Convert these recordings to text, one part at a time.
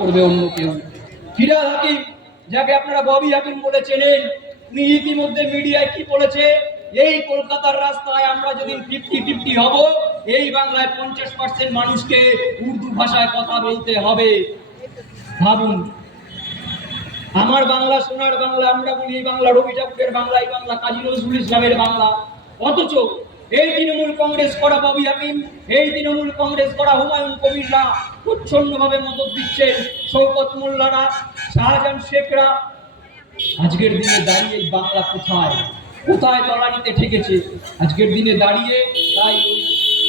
করবে অন্য কেউ। ফিরহাদ হাকিম, যাকে আপনারা ববি হাকিম বলে চেনেন, উনি ইতিমধ্যে মিডিয়ায় কি বলেছে, এই কলকাতার রাস্তায় আমরা যেদিন 50-50 হব, এই বাংলায় 50% মানুষকে উর্দু ভাষায় কথা বলতে হবে। ভাবুন, আমার বাংলা সোনার বাংলা, আমরা বলি এই বাংলা রবি ঠাকুরের বাংলা, এই বাংলা কাজী নজরুল ইসলামের বাংলা। অথচ এই তৃণমূল কংগ্রেস করা ববি হাকিম, এই তৃণমূল কংগ্রেস করা হুমায়ুন কবিররা প্রচ্ছন্নভাবে মদত দিচ্ছেন, শওকত মোল্লারা, শাহজাহান শেখরা। আজকের দিনে দাঁড়িয়ে বাংলা কোথায় কোথায় তলানিতে ঠেকেছে? আজকের দিনে দাঁড়িয়ে তাই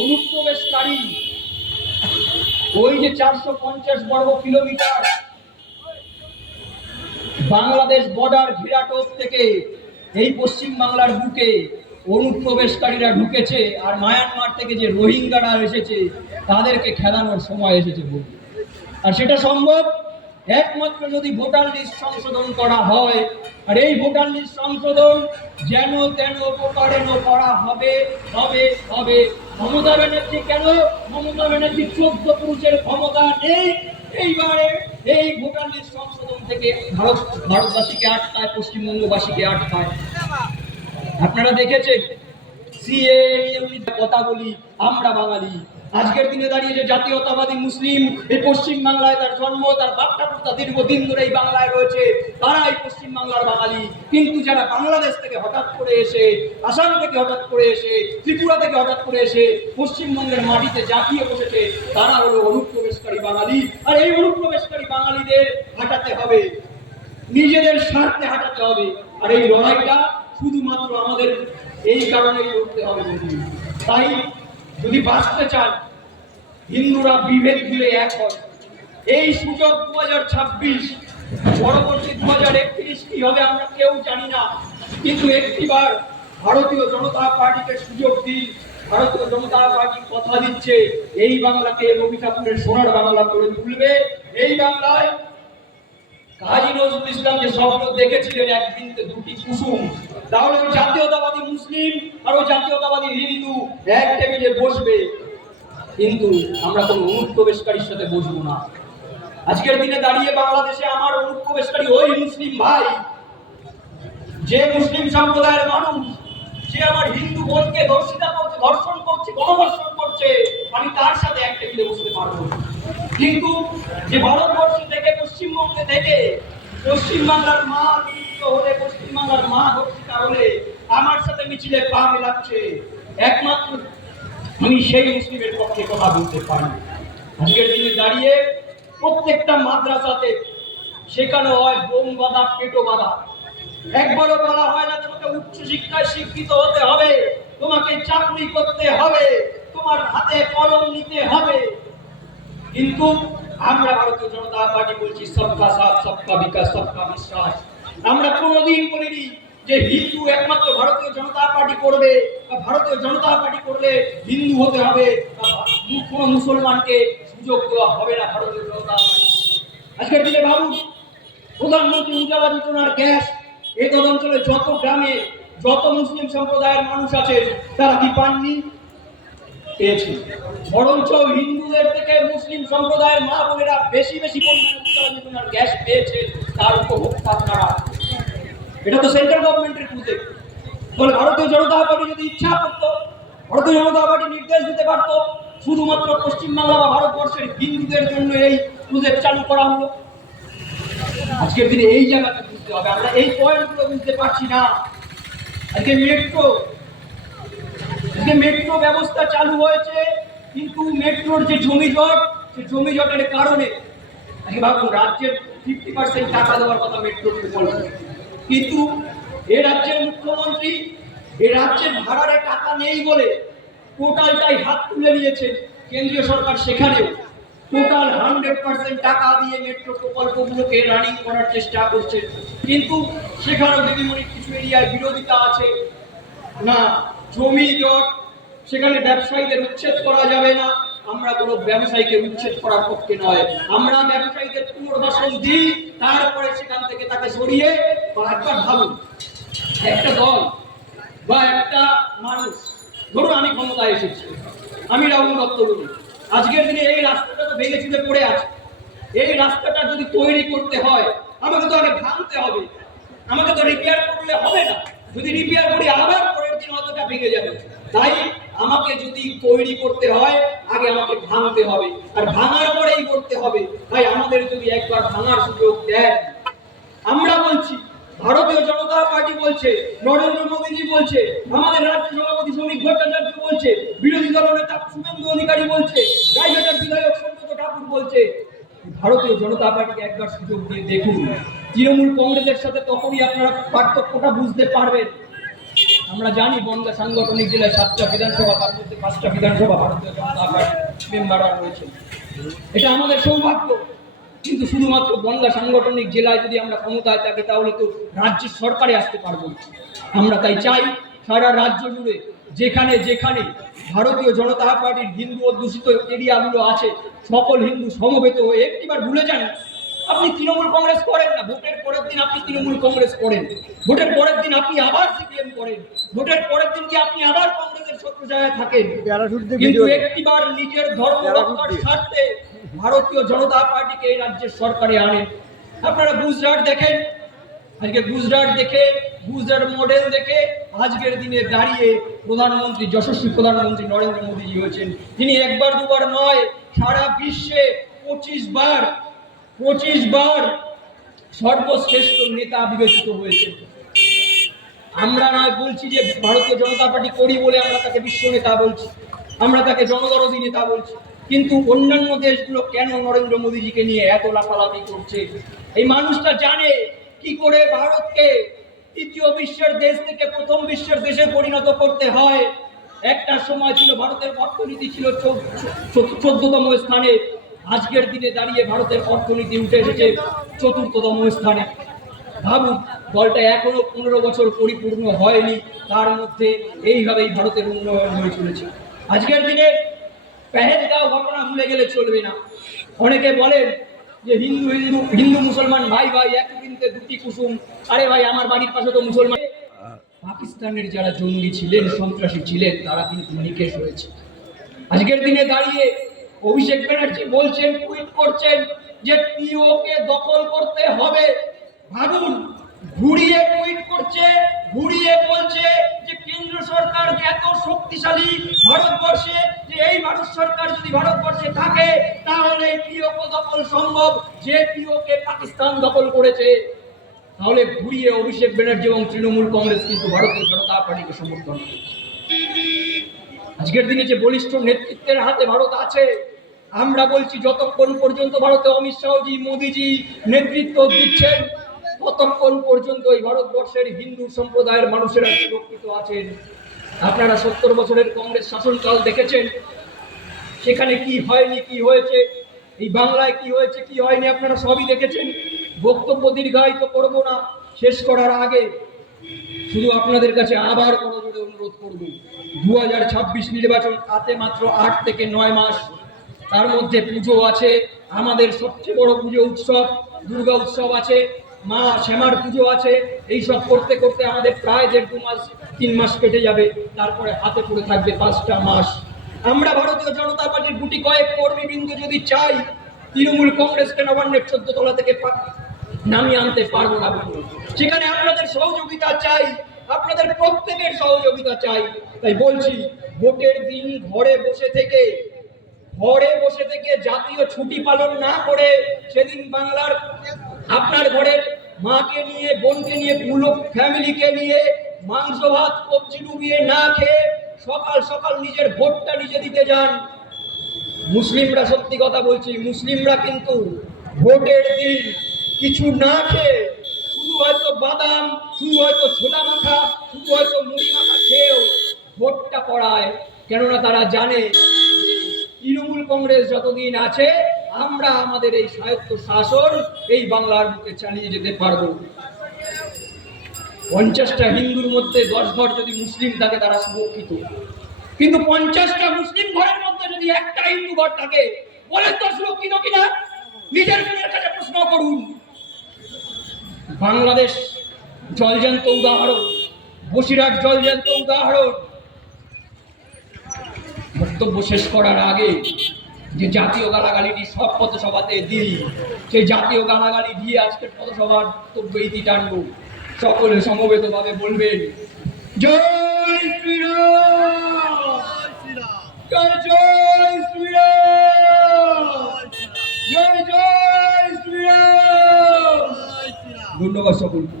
অনুপ্রবেশকারী ওই যে 450 বর্গ কিলোমিটার বাংলাদেশ বর্ডার ঘেরাটোপ থেকে এই পশ্চিম বাংলার বুকে অনুপ্রবেশকারীরা ঢুকেছে, আর মায়ানমার থেকে যে রোহিঙ্গারা এসেছে তাদেরকে খেলানোর সময় এসেছে বলে। আর সেটা সম্ভব একমাত্র যদি ভোটার লিস্ট সংশোধন করা হয়। আর এই ভোটার লিস্ট সংশোধন যেন তেন প্রকারেণ করা হবে হবে হবে। মমতা ব্যানার্জি কেন? মমতা ব্যানার্জি 14 পুরুষের ক্ষমতা নেই। এইবারে এই ভোটার লিস্ট সংশোধন থেকে ভারতবাসীকে আটকায়, পশ্চিমবঙ্গবাসীকে আটকায়। আপনারা দেখেছেন সিএ নিয়ে উনি কথা বলি, আমরা বাঙালি। আজকের দিনে দাঁড়িয়ে যে জাতীয়তাবাদী মুসলিম এই পশ্চিম বাংলায় তার জন্ম, তার বাপ ঠাকুরদা দীর্ঘদিন ধরে এই বাংলায় রয়েছে, তারা এই পশ্চিম বাংলার বাঙালি। কিন্তু যারা বাংলাদেশ থেকে হঠাৎ করে এসে, আসাম থেকে হঠাৎ করে এসে, ত্রিপুরা থেকে হঠাৎ করে এসে পশ্চিমবঙ্গের মাটিতে জাঁকিয়ে বসেছে, তারা হলো অনুপ্রবেশকারী বাঙালি। আর এই অনুপ্রবেশকারী বাঙালিদের হাঁটাতে হবে, নিজেদের স্বার্থে হাঁটাতে হবে। আর এই লড়াইটা শুধুমাত্র আমাদের এই কারণেই লড়তে হবে। তাই যদি বাঁচতে চান, হিন্দুরা বিভেদ ভুলে এক হয়। এই সুযোগ 2026, পরবর্তী 2031 কি হবে আমরা কেউ জানি না, কিন্তু একটিবার ভারতীয় জনতা পার্টিকে সুযোগ দিন। ভারতীয় জনতা পার্টি কথা দিচ্ছে এই বাংলাকে রবি ঠাকুরের সোনার বাংলা করে তুলবে। এই বাংলায় কাজী নজরুল ইসলাম যে স্বপ্ন দেখেছিলেন একদিনতে দুটি কুসুম, তাহলে ওই জাতীয়তাবাদী মুসলিম আর ওই জাতীয়তাবাদী হিন্দু এক টেবিলে বসবে, কিন্তু আমরা কোনো অনুপ্রবেশকারীর সাথে বসবো না। আজকের দিনে দাঁড়িয়ে বাংলাদেশে আমার অনুপ্রবেশকারী ওই মুসলিম ভাই, যে মুসলিম সম্প্রদায়ের মানুষ, যে আমার হিন্দু বোনকে ধর্ষিতা করছে, ধর্ষণ করছে, গণধর্ষণ করছে, আমি তার সাথে এক টেবিলে বসতে পারবো। কিন্তু যে ভারতবর্ষ থেকে, পশ্চিমবঙ্গে থেকে পশ্চিমবাংলার মা নির্যাতিত হলে, পশ্চিমবাংলার মা ধর্ষিতা হলে আমার সাথে মিছিলে পা মেলাচ্ছে, একমাত্র আমি সেই মুসলিমের পক্ষে কথা বলতে পারি। আজকের দিনে দাঁড়িয়ে প্রত্যেকটা মাদ্রাসাতে শেখানো হয় বোম বাঁধা, পেটো বাঁধা। একবারও বলা হয় না তোমাকে উচ্চ শিক্ষায় শিক্ষিত হতে হবে, তোমাকে চাকরি করতে হবে, তোমার হাতে কলম নিতে হবে। কিন্তু আমরা ভারতীয় জনতা পার্টি বলছি সবকা সাথ, সবকা বিকাশ, সবকা বিশ্বাস। আমরা কোনোদিন বলিনি যে হিন্দু একমাত্র ভারতীয় জনতা পার্টি করবে, ভারতীয় জনতা পার্টি করলে হিন্দু হতে হবে, কোনো মুসলমানকে সুযোগ দেওয়া হবে না ভারতীয় জনতা পার্টি। আজকের দিনে ভাবুন, প্রধানমন্ত্রী উজ্জ্বলা যোজনার গ্যাস এই অঞ্চলে যত গ্রামে যত মুসলিম সম্প্রদায়ের মানুষ আছে তারা কি পাননি? পেয়েছে। বরঞ্চ হিন্দুদের থেকে মুসলিম সম্প্রদায়ের মা বোনেরা বেশি বেশি পরিমাণে উজ্জ্বলা যোজনার গ্যাস পেয়েছে, তার উপভোক্তা আপনারা। এটা তো সেন্ট্রাল গভর্নমেন্টের প্রজেক্ট। বলে ভারতীয় জনতা পার্টি যদি ইচ্ছা করতো, ভারতীয় জনতা পার্টি নির্দেশ দিতে পারত, শুধুমাত্র পশ্চিমবাংলা বা ভারতবর্ষের হিন্দুদের জন্য এই প্রজেক্ট চালু করা হলো। আজকের দিনে এই জায়গাটা বুঝতে হবে, আমরা এই পয়েন্টগুলো বুঝতে পারছি না। আজকে মেট্রো ব্যবস্থা চালু হয়েছে, কিন্তু মেট্রোর যে জমি জট, সেই জমি জটের কারণে আজকে ভাবুন রাজ্যের 50% টাকা দেওয়ার কথা মেট্রো প্রকল্প, কিন্তু এ রাজ্যের মুখ্যমন্ত্রী এ রাজ্যের ভাড়ারে টাকা নেই বলে টোটালটাই হাত তুলে নিয়েছে কেন্দ্রীয় সরকার। সেখানেও টোটাল 100% টাকা দিয়ে মেট্রো প্রকল্পগুলোকে রানিং করার চেষ্টা করছে, কিন্তু সেখানেও দিদিমণি কিছু এরিয়ায় বিরোধিতা আছে। না, জমি জট, সেখানে ব্যবসায়ীদের উচ্ছেদ করা যাবে না। আমরা কোনো ব্যবসায়ীকে উচ্ছেদ করার পক্ষে নয়, আমরা ব্যবসায়ীদের পুনর্বাসন দিই, তারপরে সেখান থেকে তাকে সরিয়ে। একবার ভাবুন, একটা দল বা একটা মানুষ, ধরুন আমি ক্ষমতায় এসেছি, আমি রাহুল দত্ত বলি, আজকের দিনে এই রাস্তাটা তো ভেঙে চুরে পড়ে আছে, এই রাস্তাটা যদি তৈরি করতে হয় আমাকে তো আগে ভাঙতে হবে, আমাকে তো রিপেয়ার করলে হবে না। যদি রিপেয়ার করি আবার পরের দিন অতটা ভেঙে যাবে। তাই আমাকে যদি তৈরি করতে হয় আগে আমাকে ভাঙতে হবে, আর ভাঙার পরেই করতে হবে। তাই আমাদের যদি একবার ভাঙার সুযোগ দেয়, আমরা বলছি, ভারতীয় জনতা পার্টি বলছে, নরেন্দ্র মোদীজি বলছে, আমাদের রাজ্য সভাপতি শ্রমিক ভট্টাচার্য বলছে, বিরোধী দলনেতা শুভেন্দু অধিকারী বলছে, গাইঘাটার বিধায়ক সন্তোষ ঠাকুর বলছে, ভারতীয় জনতা পার্টিকে একবার সুযোগ দিয়ে দেখুন। তৃণমূল কংগ্রেসের সাথে তখনই আপনারা পার্থক্যটা বুঝতে পারবেন। আমরা জানি বনগাঁ সাংগঠনিক জেলায় 7টা বিধানসভা, তার মধ্যে 5টা বিধানসভা ভারতীয় জনতা পার্টির মেম্বাররা রয়েছে। এটা আমাদের সৌভাগ্য। কিন্তু শুধুমাত্র বনগাঁ সাংগঠনিক জেলায় যদি আমরা ক্ষমতায় থাকি তাহলে তো রাজ্যের সরকারে আসতে পারবো না। আমরা তাই চাই সারা রাজ্য জুড়ে যেখানে যেখানে ভারতীয় জনতা পার্টির হিন্দু অধ্যুষিত এরিয়াগুলো আছে সকল হিন্দু সমবেত হয়ে একটিবার ভুলে যান। আপনি তৃণমূল কংগ্রেস করেন না, ভোটের পরের দিন আপনি তৃণমূল কংগ্রেস করেন, ভোটের পরের দিন আপনি আবার সিপিএম করেন, ভোটের পরের দিন কি আপনি আবার কংগ্রেসের ছত্রছায়ায় থাকেন। কিন্তু একটিবার নিজের ধর্ম রক্ষার স্বার্থে ভারতীয় জনতা পার্টিকে এই রাজ্যের সরকারে আনেন। আপনারা গুজরাট দেখেন, আজকে গুজরাট দেখে, গুজরাট মডেল দেখে আজকের দিনে দাঁড়িয়ে প্রধানমন্ত্রী, যশস্বী প্রধানমন্ত্রী নরেন্দ্র মোদীজি হয়েছেন। তিনি একবার দুবার নয়, সারা বিশ্বে 25 বার সর্বশ্রেষ্ঠ নেতা বিবেচিত হয়েছে। আমরা নয় বলছি যে ভারতীয় জনতা পার্টি করি বলে আমরা তাকে বিশ্ব নেতা বলছি, আমরা তাকে জনদরদী নেতা বলছি, কিন্তু অন্যান্য দেশগুলো কেন নরেন্দ্র মোদীজিকে নিয়ে এত লাফালাফি করছে? এই মানুষটা জানে কি করে ভারতকে তৃতীয় বিশ্বের দেশ থেকে প্রথম বিশ্বের দেশে পরিণত করতে হয়। একটা সময় ছিল ভারতের অর্থনীতি ছিল 14তম স্থানে, আজকের দিনে দাঁড়িয়ে ভারতের অর্থনীতি উঠে এসেছে 4র্থতম স্থানে। ভাবুন, দলটা এখনো 15 বছর পরিপূর্ণ হয়নি, তার মধ্যে এইভাবেই ভারতের উন্নয়ন হয়ে চলেছে। আজকের দিনে পেহেলগাঁও ঘটনা ভুলে গেলে চলবে না। অনেকে বলেন যে হিন্দু হিন্দু হিন্দু মুসলমান ভাই ভাই এক বিনতে দুটি কুসুম। আরে ভাই, আমার বাড়ির পাশে তো মুসলমান। পাকিস্তানের যারা জঙ্গি ছিলেন, সন্ত্রাসী ছিলেন, তারা কিন্তু নিকেশ হয়েছে। আজকের দিনে দাঁড়িয়ে অভিষেক ব্যানার্জি বলছেন, টুইট করছেন যে পিওকে দখল করতে হবে। ভাবুন, ঘুরিয়ে টুইট করছে, ঘুরিয়ে বলছে যে কেন্দ্র সরকার যে এত শক্তিশালী ভারতবর্ষে, যে এই ভারত সরকার যদি ভারতবর্ষে থাকে তাহলে পিওকে দখল সম্ভব, যে পিওকে পাকিস্তান দখল করেছে। তাহলে ঘুরিয়ে অভিষেক ব্যানার্জি এবং তৃণমূল কংগ্রেস কিন্তু ভারতীয় জনতা পার্টিকে সমর্থন করে। আজকের দিনে যে বলিষ্ঠ নেতৃত্বের হাতে ভারত আছে, আমরা বলছি যতক্ষণ পর্যন্ত ভারতে অমিত শাহজি, মোদীজি নেতৃত্ব দিচ্ছেন ততক্ষণ পর্যন্ত এই ভারতবর্ষের হিন্দু সম্প্রদায়ের মানুষেরা সুরক্ষিত আছেন। আপনারা 70 বছরের কংগ্রেস শাসনকাল দেখেছেন, সেখানে কি হয়নি কি হয়েছে, এই বাংলায় কি হয়েছে কি হয়নি আপনারা সবই দেখেছেন। বক্তব্য দীর্ঘায়িত করব না, শেষ করার আগে শুধু আপনাদের কাছে আবার করজোড়ে অনুরোধ করব, 2026 নির্বাচন হাতে মাত্র 8 থেকে 9 মাস। তার মধ্যে পুজো আছে, আমাদের সবচেয়ে বড় পুজো উৎসব দুর্গা উৎসব আছে, মা শ্যামার পুজো আছে। এইসব করতে করতে আমাদের প্রায় 1.5 মাস 3 মাস কেটে যাবে, তারপরে হাতে পড়ে থাকবে 5টা মাস। আমরা ভারতীয় জনতা পার্টির গুটি কয়েক কর্মীবৃন্দ যদি চাই তৃণমূল কংগ্রেসকে নবান্নের 14 তলা থেকে নামিয়ে আনতে পারবো না। সেখানে আপনাদের সহযোগিতা চাই, আপনাদের প্রত্যেকের সহযোগিতা চাই। তাই বলছি, ভোটের দিন ঘরে বসে থেকে জাতীয় ছুটি পালন না করে সেদিন বাংলার আপনার ঘরের মাকে নিয়ে, বোনকে নিয়ে, পুরো ফ্যামিলিকে নিয়ে মাংস ভাত কবজি ডুবিয়ে না খেয়ে সকাল সকাল নিজের ভোটটা নিজে দিতে যান। মুসলিমরা, সত্যি কথা বলছি, মুসলিমরা কিন্তু ভোটের দিন কিছু না খেয়ে, শুধু হয়তো বাদাম, শুধু হয়তো ছোলা মাখা, শুধু হয়তো মুড়ি মাখা খেয়েও ভোটটা করায়। কেননা তারা জানে তৃণমূল কংগ্রেস যতদিন আছে আমরা আমাদের এই স্বায়ত্ত শাসন এই বাংলার বুকে চালিয়ে যেতে পারবো। 50টা হিন্দুর মধ্যে 10 ঘর যদি মুসলিম থাকে তারা সুরক্ষিত, কিন্তু 50টা মুসলিম ঘরের মধ্যে যদি একটা হিন্দু ঘর থাকে, বলেন তো সুরক্ষিত কিনা? নিজের মনের কাছে প্রশ্ন করুন। বাংলাদেশ জলজ্যান্ত উদাহরণ, বসিরহাট জলজ্যান্ত উদাহরণ। বক্তব্য শেষ করার আগে যে জাতীয় গালাগালিটি সব পথসভাতে দিই, সেই জাতীয় গালাগালি দিয়ে আজকের পথসভার বক্তব্য ইতি টানব। সকলে সমবেতভাবে বলবেন, জয় শ্রীরাম, জয় জয় শ্রীরাম, জয় জয় শ্রীরাম। ধন্যবাদ সকলকে।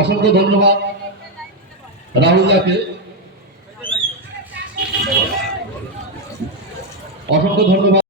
অসংখ্য ধন্যবাদ রাহুল দাকে, অসংখ্য ধন্যবাদ।